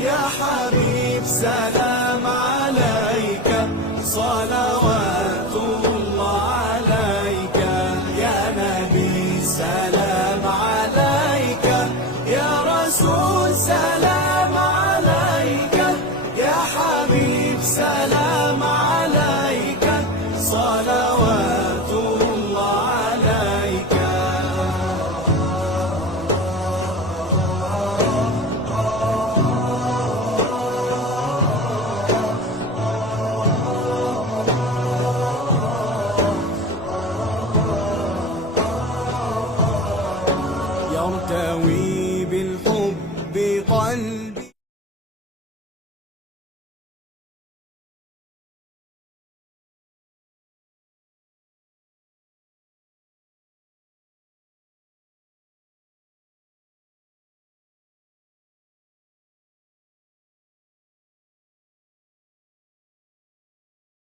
يا حبيب سلام عليك، صلوات الله عليك. يا نبي سلام عليك، يا رسول سلام عليك، يا حبيب سلام عليك، صلوات الله عليك. يرتوي بالحب قلبي